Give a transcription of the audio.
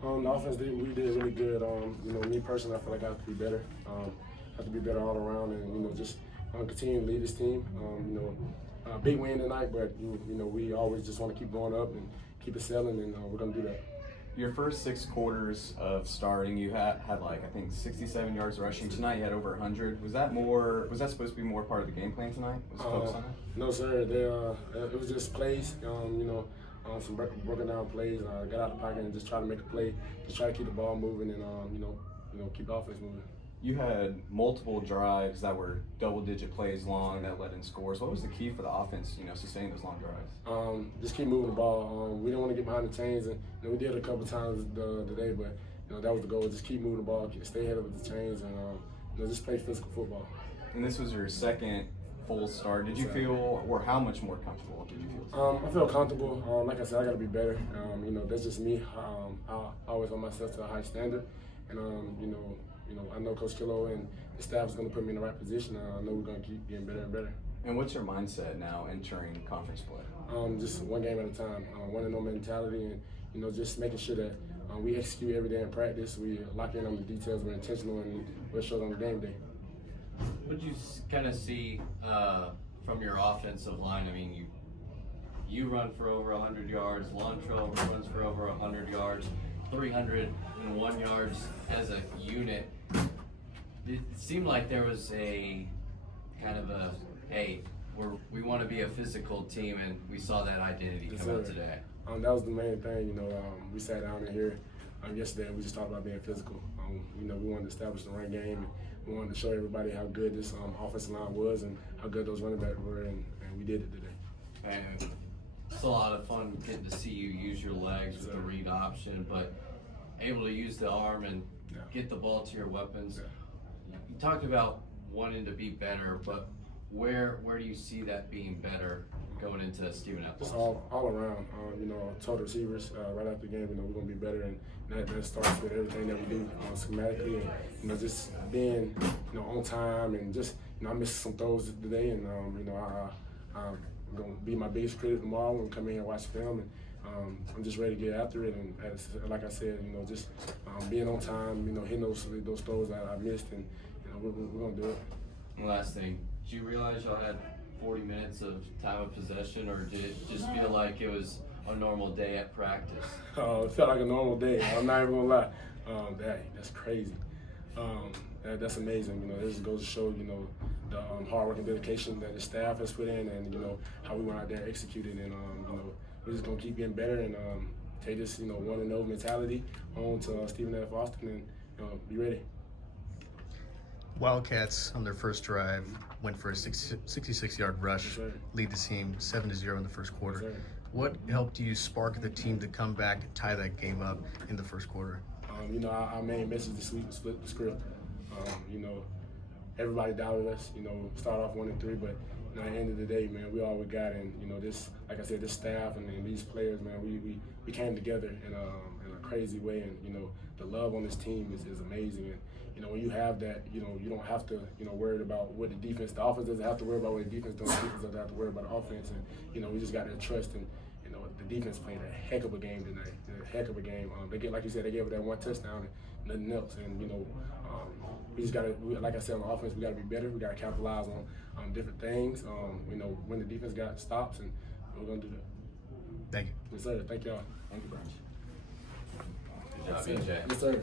The offense, we did really good. Me personally, I feel like I have to be better. Have to be better all around, and just continue to lead this team. Big win tonight, but we always just want to keep going up and keep it selling, and we're gonna do that. Your first 6 quarters of starting, you had like I think 67 yards rushing. Tonight you had over 100. Was that supposed to be more part of the game plan tonight? Was it focused on that? No, sir. It was just plays. Some broken down plays. Got out the pocket and just try to make a play. Just try to keep the ball moving and keep the offense moving. You had multiple drives that were double-digit plays long that led in scores. What was the key for the offense, sustaining those long drives? Just keep moving the ball. We don't want to get behind the chains, and we did a couple times today, but that was the goal. Just keep moving the ball, stay ahead of the chains, and just play physical football. And this was your second full start. Did you feel, or how much more comfortable did you feel? I feel comfortable. Like I said, I got to be better. That's just me. I always hold myself to a high standard, and I know Coach Kilo and the staff is going to put me in the right position. I know we're going to keep getting better and better. And what's your mindset now entering conference play? Just one game at a time. One and no mentality, and just making sure that we execute every day in practice. We lock in on the details. We're intentional, and we'll show it on the game day. What did you kind of see from your offensive line? I mean, you run for over 100 yards. Lontrell runs for over 100 yards. 301 yards as a unit. It seemed like there was a kind of a, hey, we want to be a physical team, and we saw that identity come out today. That was the main thing. We sat down in here yesterday and we just talked about being physical. We wanted to establish the run game. And we wanted to show everybody how good this offensive line was and how good those running backs were, and we did it today. And it's a lot of fun getting to see you use your legs with the read option, but able to use the arm and get the ball to your weapons. You talked about wanting to be better, but where do you see that being better going into Stephen F. Just all around. Told receivers right after the game, we're going to be better, and that starts with everything that we do schematically, and just being on time, and just I missed some throws today, and I'm going to be my biggest critic tomorrow when we come in here and watch film, and I'm just ready to get after it, and like I said, just being on time, hitting those throws that I missed, and we're going to do it. And last thing, did you realize y'all had 40 minutes of time of possession, or did it just feel like it was a normal day at practice? It felt like a normal day. I'm not even going to lie. That's crazy. That's amazing. This goes to show, the hard work and dedication that the staff has put in, and how we went out there and executed, and we're just gonna keep getting better and take this 1-0 mentality on to Stephen F. Austin and be ready. Wildcats on their first drive went for a 66-yard rush, lead the team 7-0 in the first quarter. What helped you spark the team to come back and tie that game up in the first quarter? Our main message this week was flip the script. Everybody doubted us. Start off 1-3, but at the end of the day, man, we all we got, and this, like I said, this staff and these players, man, we came together in a crazy way, and the love on this team is amazing, and when you have that, you don't have to worry about what the offense doesn't have to worry about what the defense does. The defense doesn't have to worry about the offense, and we just got that trust, and the defense played a heck of a game tonight, a heck of a game. Like you said, they gave us that one touchdown and nothing else, and we just gotta, like I said, on the offense, we gotta be better. We gotta capitalize on different things. When the defense got stops, and we're gonna do that. Thank you. Yes, sir. Thank y'all. Thank you, Branch. Good job, EJ. Yes, sir.